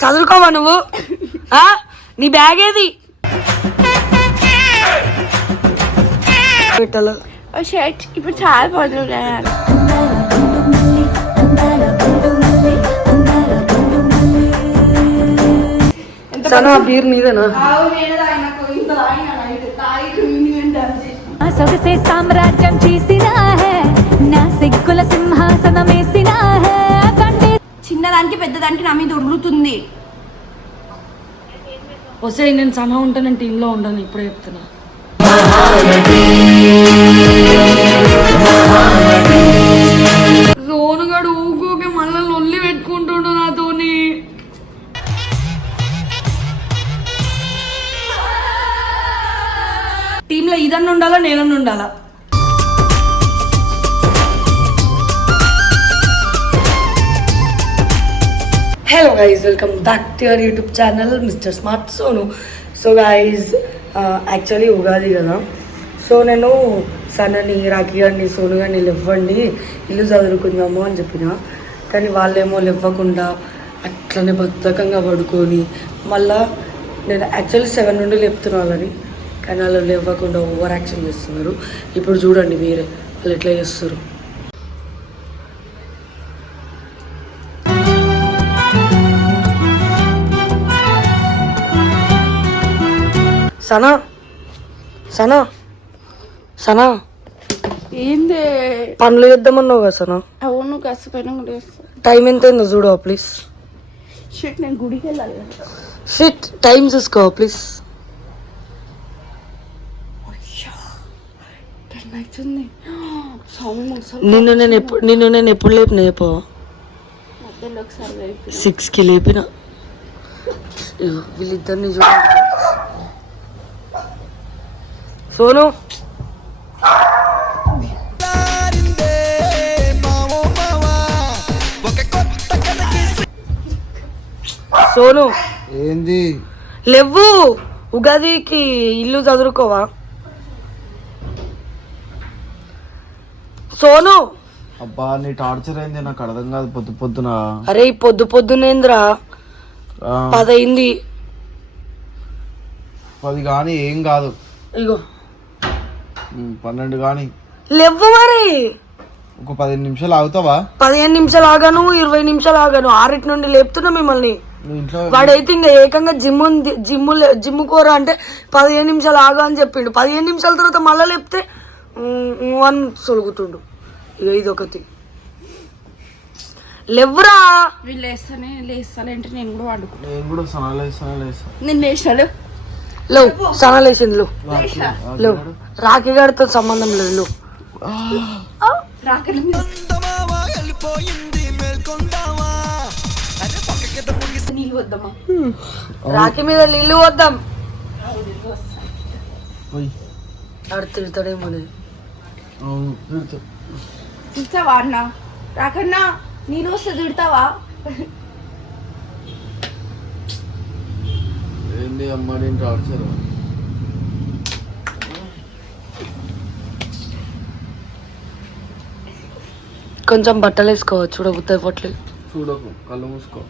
చదువుకోవా నువ్వు? ఆ? నీ బ్యాగ్ ఏది? పెట్టాలి షర్ట్ ఇప్పుడు చాలా బాగుంటున్నాను సనా బీర్ నీదేనా? ఆ సొగసే సామ్రాజ్యం చేసినా సిగ్గుల సింహాసనమేసినా చిన్నదానికి పెద్దదానికి నా మీద ఉరులుతుంది వస్తే నేను సనా ఉంటా నేను టీంలో ఉంటాను ఇప్పుడే చెప్తున్నా. రోనుగాడు ఊకోకే మళ్ళీ లొల్లి పెట్టుకుంటుండు నాతోని. టీంలో ఇదన్న ఉండాలా నేనన్న ఉండాలా? Hello guys welcome back to your YouTube channel mister smart Sonu so guys actually Ugadi కదా. సో నేను సన్నని రాఖీ గారిని సోను గారిని ఇవ్వండి ఇల్లు చదువుకుందాము అని చెప్పిన. కానీ వాళ్ళేమో ఇవ్వకుండా అట్లనే బద్ధకంగా పడుకొని మళ్ళా నేను యాక్చువల్లీ సెవెన్ నుండి లేపుతున్నా వాళ్ళని. కానీ వాళ్ళు ఇవ్వకుండా ఓవర్ యాక్షన్ చేస్తున్నారు. ఇప్పుడు చూడండి మీరే వాళ్ళు ఎట్లా చేస్తారు సనా సనా సనా. ఏంది? పనులు చేద్దామన్నావు కదా సనా? అవును కసిపోయినా టైం ఎంత అయిందో చూడవా ప్లీజ్. షర్ట్ నేను గుడికి వెళ్ళాలి షిట్ టైం చూసుకోవా ప్లీజ్. అవుతుంది. నిన్ను నేను ఎప్పుడు నిన్ను నేను ఎప్పుడు లేపిన చెప్పు. సిక్స్కి లేపిన. వీళ్ళిద్దరిని చూడండి సోను. సోను. ఏంది? లేవు ఉగాదికి ఇల్లు చదువుకోవా సోను. అబ్బా నీ టార్చర్ ఏంది? నాకు అర్థం కాదు పొద్దు పొద్దున? అరే పొద్దు పొద్దునేంద్రా? ఆ, పదయింది పది కానీ ఏం కాదు. ఇగో. పన్నెండు కానీ లేవు మరి. ఒక పదిహేను నిమిషాలు ఆగుతావా? పదిహేను నిమిషాలు ఆగాను ఇరవై నిమిషాలు ఆగాను. ఆరిటి నుండి లేపుతున్నా మిమ్మల్ని. వాడైతే ఇంకా ఏకంగా జిమ్ ఉంది జిమ్ జిమ్ కూర అంటే పదిహేను నిమిషాలు ఆగా అని చెప్పిండు. పదిహేను నిమిషాల తర్వాత మళ్ళీ లేపితే అని సొలుగుతుండు. ఇక ఇది ఒకటి లేవురా వీళ్ళు లేస్తానే లేస్తానంటే నేను కూడా వండుకుంటాను నేను కూడా సనాలు వేస్తాను వేస్తాను నేను లేచాను లేవు సనాలేసింది లేవు. లేవు. రాఖీ గారితో సంబంధం లేదు లేవు. రాకడం నీళ్ళు వద్దామా రాఖీ మీద నీళ్ళు వద్దాం. పోయి. ఆడు తిడతాడేమో. తిడతావా అన్న? రాకన్నా నీళ్ళు వస్తే తిడతావా? ఏంది అమ్మా నేను టార్చర్? కొంచెం బట్టలు వేసుకోవచ్చు చూడబుద్ది పట్లేదు చూడకు కళ్ళు మూసుకో.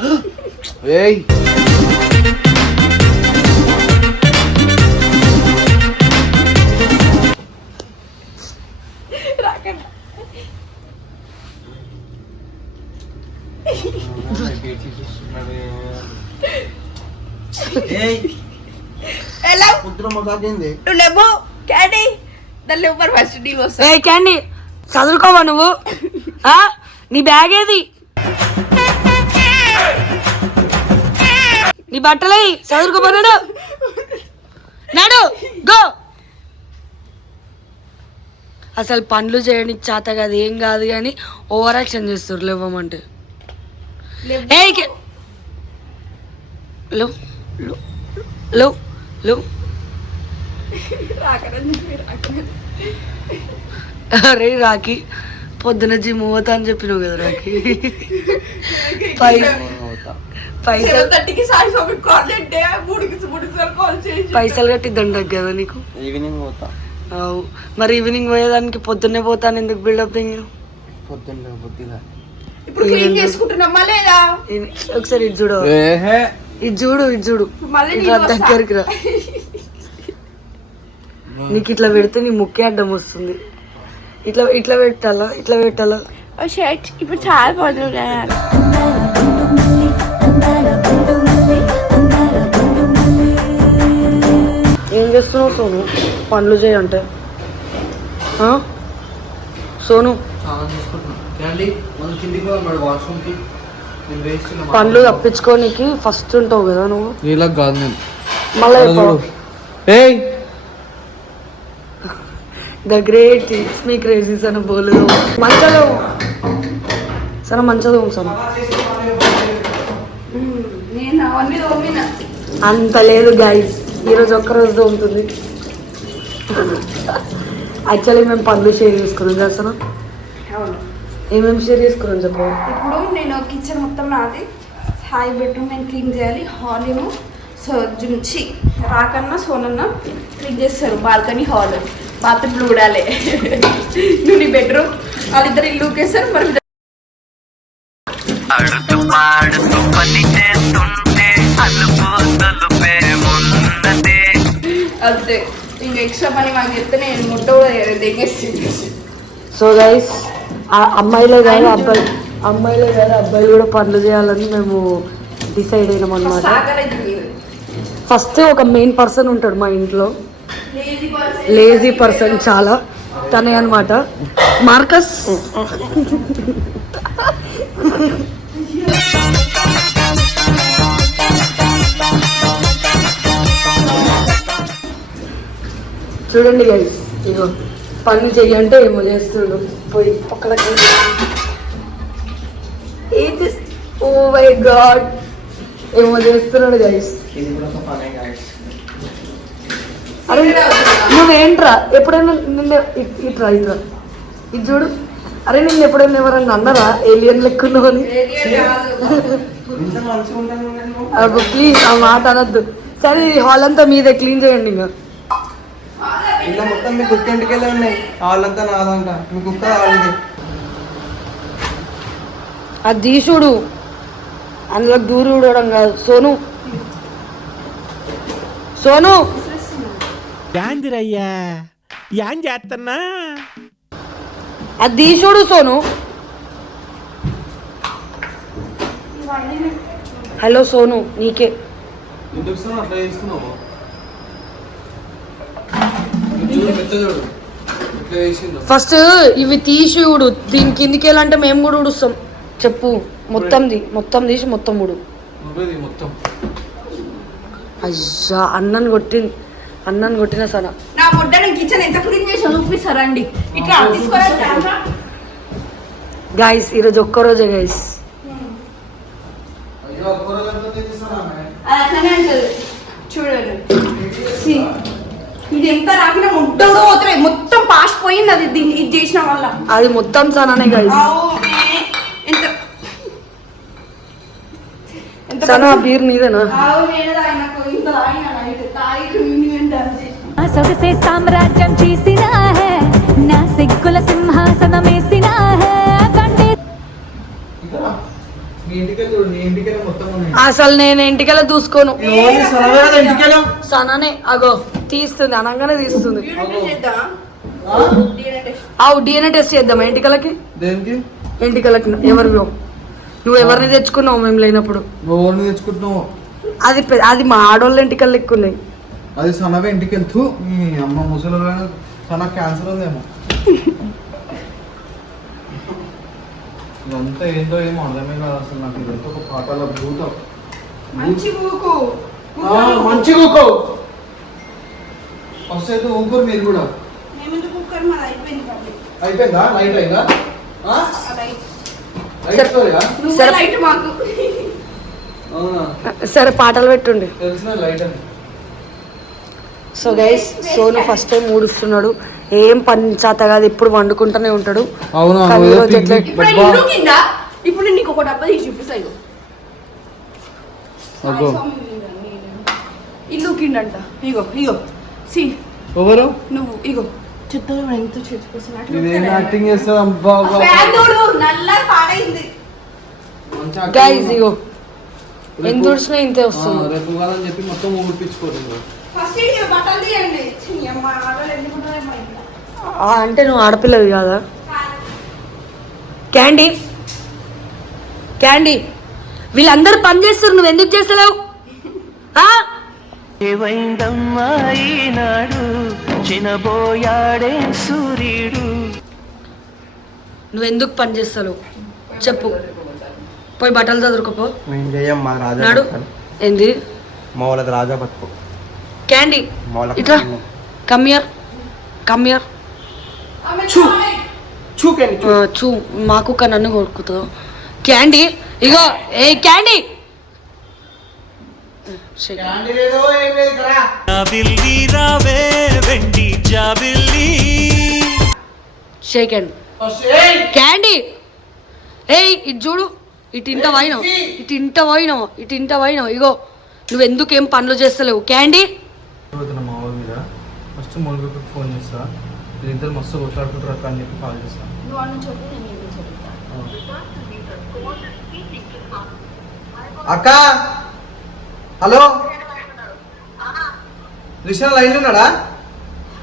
ఏయ్! ఎలా నువ్వు లేవు క్యాడీ దాని లేవు మరి ఫస్ట్ నీళ్ళు వస్తా ఏ క్యాండీ చదువుకోవా నువ్వు? ఆ? నీ బ్యాగ్ ఏది? నీ బట్టలే చదువుకోమన్నాడు నాడు. గో అసలు పనులు చేయడానికి చేత కాదు ఏం కాదు కానీ ఓవర్ యాక్షన్ చేస్తారు లేవమంటే. కే- లేవు లేవు లేవు అరే రాకి పొద్దున జిమ్ పోతా అని చెప్పినావు కదా రాకి పై పైసలు పైసలు కట్టి దండకు కదా నీకు? ఈవినింగ్ పోతా. అవు. మరి ఈవినింగ్ పోయేదానికి పొద్దున్నే పోతాను ఎందుకు బిల్డప్ దింగి పొద్దున్న బుద్ధిగా ఇప్పుడు క్లీన్ చేసుకుంటున్నామా లేదా? ఒకసారి ఇది ఇది చూడు ఇది చూడు. మళ్ళీ ఇట్లా. దగ్గరికి రా. నీకు ఇట్లా పెడితే నీ ముక్కే అడ్డం వస్తుంది. ఇట్లా ఇట్లా పెట్టాలా ఇట్లా పెట్టాలా? ఇప్పుడు చాలా బాగుంది ఏం చేస్తున్నావు సోను? పనులు చేయంటే ఆ? సోను? కిందికి వాష్రూమ్కి. పనులు తప్పించుకోనికి ఫస్ట్ ఉంటావు కదా నువ్వు. నీలా కాదు నేను. మళ్ళీ ఏయ్! The great it's me crazy సన బోలు. మంచలో సన మంచదో సన. అంత లేదు గైస్ ఈరోజు ఒక్క రోజు ఉంటుంది యాక్చువల్లీ మేము పనులు షేర్ చేసుకున్నాం కదా ఏమేమి షేర్ చేసుకున్నాం చెప్పు. ఇప్పుడు నేను కిచెన్ మొత్తం నాది. హాయ్ బెడ్రూమ్ నేను క్లీన్ చేయాలి. హాల్ ఏమో సో జుంచి రాకన్నా సోనన్న క్లీన్ చేస్తారు. Balcony hall. బాత్రూమ్లు కూడాలే నువ్వు నీ బెడ్రూమ్. వాళ్ళిద్దరు ఇల్లు ఊకేస్తారు. మరి అంతే. ఇంకా ఎక్స్ట్రా పని మాకు చెప్తే నేను ముట్ట కూడా దిగేసి. సో గైస్ అమ్మాయిలే కాదు అబ్బాయి అమ్మాయిలే కాదు అబ్బాయిలు కూడా పనులు చేయాలని మేము డిసైడ్ అయినాం అనమాట ఫస్ట్ ఒక మెయిన్ పర్సన్ ఉంటాడు మా ఇంట్లో. Lazy person. లేజీ పర్సన్ చాలా. తనే అనమాట మార్కస్. చూడండి గైస్ ఇగో పని చెయ్యంటే ఏమో చేస్తుడు. పోయి పక్కలకి ఇది ఓ మై గాడ్ ఏమో చేస్తున్నాడు గైస్. అరే నువ్వేంట్రా? ఎప్పుడైనా నిన్న ఇ- ఇట్రా ఇట్రా. ఇది చూడు. అరే నిన్ను ఎప్పుడైనా ఎవరన్నా అన్నారా? ఏలియన్ లెక్కున్నావు అని? ప్లీజ్ ఆ మాట అనొద్దు. సరే ఈ హాల్ అంతా మీదే క్లీన్ చేయండి ఇంకా. ఇలా మొత్తం మీ కుక్క ఇంటికెళ్ళే ఉన్నాయి. వాళ్ళంతా నాదంట. మీ కుక్క వాళ్ళది. అది తీసుడు అందులో దూరి ఉడవడం కాదు. సోను. సోను. యాందిరయ్యా. యాం చేస్తున్నా అది తీసుడు సోను. హలో సోను. నీకే. ఎందుకు సార్ అట్లా చేస్తున్నావు చూడు మెత్త చూడు ఇట్లా వేసిందో ఫస్ట్ ఇవి తీసి ఉడు దీని కిందికి వెళ్ళాలంటే మేము కూడా ఉడుస్తాం చెప్పు. మొత్తంది. మొత్తం తీసి మొత్తం ఉడు నువ్వేది మొత్తం. అయ్యా అన్నని కొట్టింది. అన్నని కొట్టిన సన. నా ముడ్డ నేను కిచెన్ ఎంత క్లీన్ చేసి చూపిస్తారా అండి ఇట్లా గాయస్ ఈరోజు ఒక్కరోజే అంటది చూడండి. ఇది ఎంత రాకినా ముడ్డ కూడా పోతుంది మొత్తం పాస్ పోయింది అది దీన్ని ఇది చేసిన వల్ల. అది మొత్తం సననే ఏ, ఎంత? సన బీర్ నీదేనా? సొగసే సామ్రాజ్యం చేసినా హే నా సిగ్గుల సింహాసనమేసినా హే అసలు నేను ఇంటికెళ్ళ చూసుకోను. సననే అగో. తీస్తుంది అనగానే తీస్తుంది. అవు డిఎన్ఏ టెస్ట్ చేద్దాం ఇంటికలకి దేనికి? ఇంటికలకి ఎవరిలో నువ్వు ఎవరిని తెచ్చుకున్నావు మేము లేనప్పుడు? తెచ్చుకుంటున్నావు? అది అది మా ఆడోళ్ళ ఇంటికల్ లెక్క ఉన్నాయి. అది సన్నగా ఇంటికి వెళ్తూ మీ అమ్మ ముసలి సన్న క్యాన్సర్ ఉందేమో. ఇదంతా ఏందో ఏమో అర్థమే కాదు అసలు నాకు. ఇదంతా ఒక పాటల భూతం. మంచి ఊకు. ఆ, మంచిగా ఊకో. ఫస్ట్ అయితే ఊపిరి మీరు కూడా. అయిపోయింది లైట్ అయిందా? సరే. లైట్ మాకు. అవునా? సరే పాటలు పెట్టుండి. తెలిసిన లైట్ అని. So guys Sonu first time ఊడుస్తున్నాడు ఏం పని చేత కాదు ఎప్పుడు వండుకుంటూనే ఉంటాడు. ఇప్పుడు నీకు ఒక డబ్బా తీసి చూపిస్తాయి అబ్బో. ఇల్లు కిందంట. ఇగో ఇగో. సి ఎవరు? నువ్వు ఇగో. చెప్తాను ఎంత యాక్టింగ్ చేస్తావు అబ్బా నల్ల పాడైంది. acting గైజ్ ఇగో ఎంత తుడిచినా ఇంతే వస్తుంది. రేపు కాదని చెప్పి మొత్తం ఊడిపించుకోరు ఫస్ట్ ఇది బట్టలు తీయండి. అంటే నువ్వు ఆడపిల్లవి కాదా? క్యాండీ. క్యాండీ. వీళ్ళందరూ పని చేస్తారు నువ్వు ఎందుకు చేస్తలేవు? ఆ? ఏవైందమ్మా ఈనాడు? చినబోయాడే సూర్యుడు. నువ్వు ఎందుకు పని చేస్తావు? చెప్పు. పోయి బట్టలు చదువుకోపో. మేము చేయం? మా రాజా నాడు. ఏంది? రాజా క్యాండీ. ఇట్లా కమ్యర్ కమ్యర్ చూ. చూ మా కుక్క నన్ను కొడుకుతావు. క్యాండీ. ఇగో ఏ క్యాండీ? షేక్. హ్యాండ్ క్యాండీ ఏయ్ ఇటు చూడు ఇటు ఇంట ఇటు ఇంట పోయినావు ఇటు ఇంట పోయినావు ఇగో నువ్వు ఎందుకు ఏం పనులు చేస్తలేవు క్యాండీ పోతున్నా మా ఊరి మీద ఫస్ట్ ఫోన్ చేస్తా వీళ్ళిద్దరు మస్తు కొట్లాడుకుంటారు అక్క అని చెప్పి కాల్ చేస్తా నువ్వు అన్న చెప్పు నేను ఏమని చెప్తా అక్క హలో? రిషన్ లైన్ ఉన్నాడా?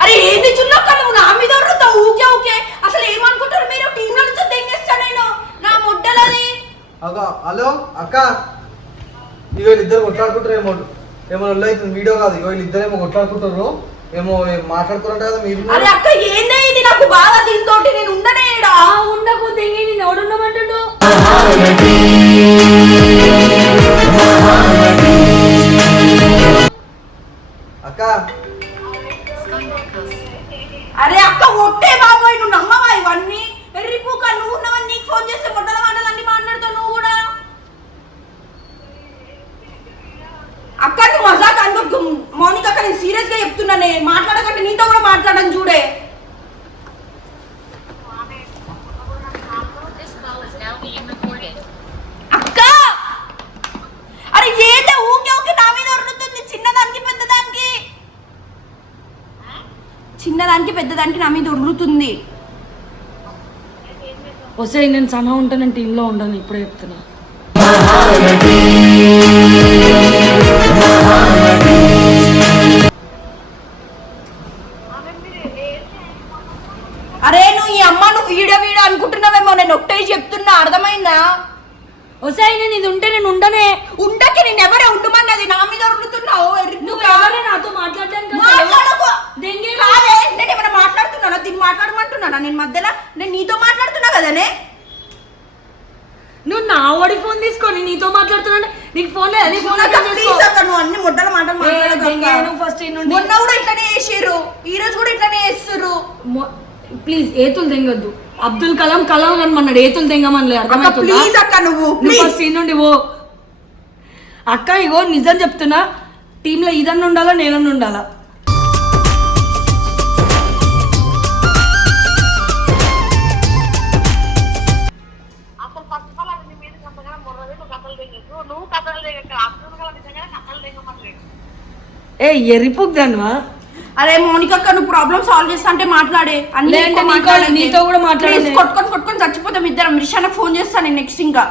అరే ఏంది చుల్లక్క నువ్వు నా మీద ఉరుతావు ఊకే ఊకే. అసలు ఏమనుకుంటారు మీరు? టీం నుంచి తెంగేస్తా నేను. నా ముడ్డలది. అక్క హలో అక్క. ఇగో వీళ్ళిద్దరు కొట్లాడుకుంటారు ఏమో. ఏమో అవుతుంది వీడియో కాదు. ఇగో వీళ్ళిద్దరు ఏమో కొట్లాడుకుంటారు ఏమో మాట్లాడుకున్నట్టు కదా మీరు అరే అక్క ఏందే ఇది? నాకు బాగా దీంతో నేను ఉండనేడా ఉండకు తెంగి నేను ఎవడున్నామంటుండు అక్క. అరే అక్క ఒట్టే బాబోయ్ నువ్వు నమ్మవా ఇవన్నీ? ఎర్రిపూక నువ్వు ఉన్నవన్నీ నీకు ఫోన్ చేస్తే ముడ్డల మాటలు అన్ని మాట్లాడుతావు నువ్వు కూడా. అక్క నువ్వు మజాక్ అనుకో మౌనిక అక్క నేను సీరియస్గా చెప్తున్నానే మాట్లాడకంటే నీతో కూడా మాట్లాడని చూడే అక్క అరే ఏంటో ఊకే ఊకే నా మీద ఉరుతుంది చిన్నదానికి పెద్దదానికి చిన్నదానికి పెద్దదానికి నా మీద ఉరుతుంది వస్తే నేను సనా ఉంటా నేను టీంలో ఉండను ఇప్పుడే చెప్తున్నా. అరే నువ్వు ఈ అమ్మ నువ్వు వీడ వీడ అనుకుంటున్నావేమో నేను ఒకటే చెప్తున్నా అర్థమైందా? వస్తే నేను ఇది ఉంటే నేను ఉండనే. ఉండకి నేను ఎవరే ఉండమన్నది నా మీద ఉరుకుతున్నావు నువ్వు ఎవరే నాతో మాట్లాడడానికి మాట్లాడకు. కాదే నేను ఏమైనా మాట్లాడుతున్నానా? దీన్ని మాట్లాడమంటున్నానా? నేను మధ్యలో నేను నీతో మాట్లాడుతున్నా కదనే నువ్వు నా వాడి ఫోన్ తీసుకొని నీతో మాట్లాడుతున్నా నీకు ఫోన్ లేదు? ఫోన్ నువ్వు అన్ని ముడ్డల మాట మాట్లాడకు అక్క. దెంగే, నువ్వు first ఈ నుండి- మొన్న కూడా ఇట్లనే చేసిర్రు. ఈ రోజు కూడా ఇట్లనే చేస్తుర్రు. ప్లీజ్ ఏతులు తెంగొద్దు. అబ్దుల్ కలాం కలాం కనమన్నాడు ఏతులు తెంగమనలే అక్క అర్థమవుతుందా? ప్లీజ్ అక్క నువ్వు ఫస్ట్ నుండి ఓ. అక్క ఇగో నిజం చెప్తున్నా. టీంలో ఇదన్న ఉండాలా నేనన్న ఉండాలా? ఏ ఎర్రిపోద్దానువా అరే మౌనిక అక్క నువ్వు ప్రాబ్లమ్ సాల్వ్ చేస్తా అంటే మాట్లాడే. అన్ని నీతో- కూడా కొట్టుకొని కొట్టుకొని చచ్చిపోతాం ఇద్దరం. రిషానికి ఫోన్ చేస్తాను నేను నెక్స్ట్ ఇంకా.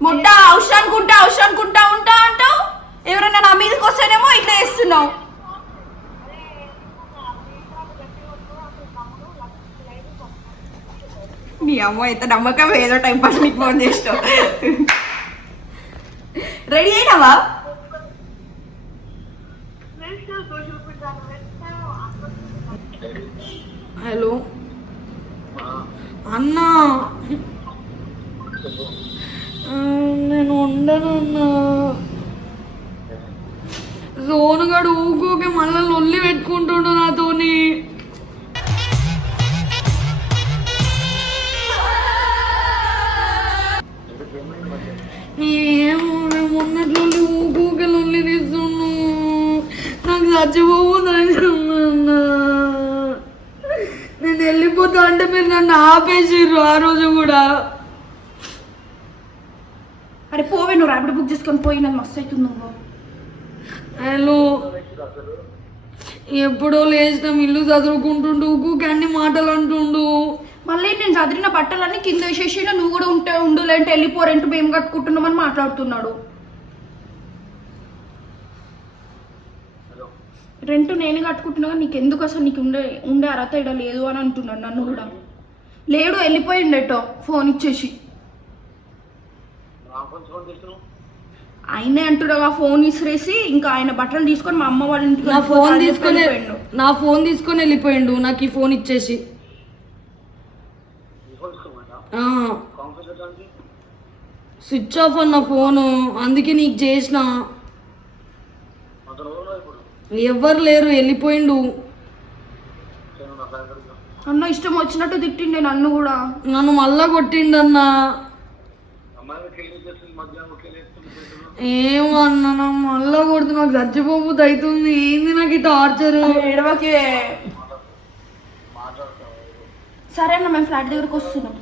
ముట్ట అవసరానికి ఉంటా అవసరానికి ఉంటా ఉంటా అంటావు ఎవరైనా నా మీదకి వస్తేనేమో ఇట్లా చేస్తున్నావు. నీ అమ్మ అయితే నమ్మకం ఏదో టైం పాస్ నీకు ఫోన్ చేస్తావు రెడీ అయినావా? అన్నా నేను వెళ్ళిపోతా అంటే మీరు నన్ను ఆపేసిర్రు ఆ రోజు కూడా. అరే పోవే నువ్వు ర్యాపిడ్ బుక్ చేసుకొని పోయి నాకు మస్తు అవుతుంది నువ్వు. హలో. ఎప్పుడో లేచినాం ఇల్లు చదువుకుంటుండు అన్ని మాటలు అంటుండు. మళ్ళీ నేను చదివిన బట్టలన్నీ కింద వేసేసి నువ్వు కూడా ఉంటే ఉండు లేంటే వెళ్ళిపో రెంట్ మేము కట్టుకుంటున్నామని మాట్లాడుతున్నాడు. రెంట్ నేను కట్టుకుంటున్నా నీకు ఎందుకు అసలు నీకు ఉండే ఉండే అర్హత ఇక్కడ లేదు అని అంటున్నాడు నన్ను కూడా. లేడు వెళ్ళిపోయిండేటో ఫోన్ ఇచ్చేసి. ఆయనే అంటున్నాడు ఆ ఫోన్ ఇసిరేసి ఇంకా ఆయన బట్టలు తీసుకొని మా అమ్మ వాళ్ళ ఇంటికి నా ఫోన్ తీసుకొని వెళ్ళిపోయిండు. నా ఫోన్ తీసుకొని వెళ్ళిపోయిండు నాకు ఈ ఫోన్ ఇచ్చేసి. ఆ. స్విచ్ ఆఫ్ అన్న ఫోను అందుకే నీకు చేసిన. ఎవ్వరు లేరు వెళ్ళిపోయిండు. అన్న ఇష్టం వచ్చినట్టు తిట్టిండే నన్ను కూడా. నన్ను మళ్ళా కొట్టిండన్నా ఏమో అన్న నా మళ్ళా కొడుతు నాకు చచ్చిపోబుద్ది అవుతుంది ఏంది నాకు ఈ టార్చర్ ఏడవకే. సరే అన్న మేము ఫ్లాట్ దగ్గరకు వస్తున్నాం.